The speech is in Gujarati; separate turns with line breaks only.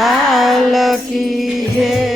લાલ કી જય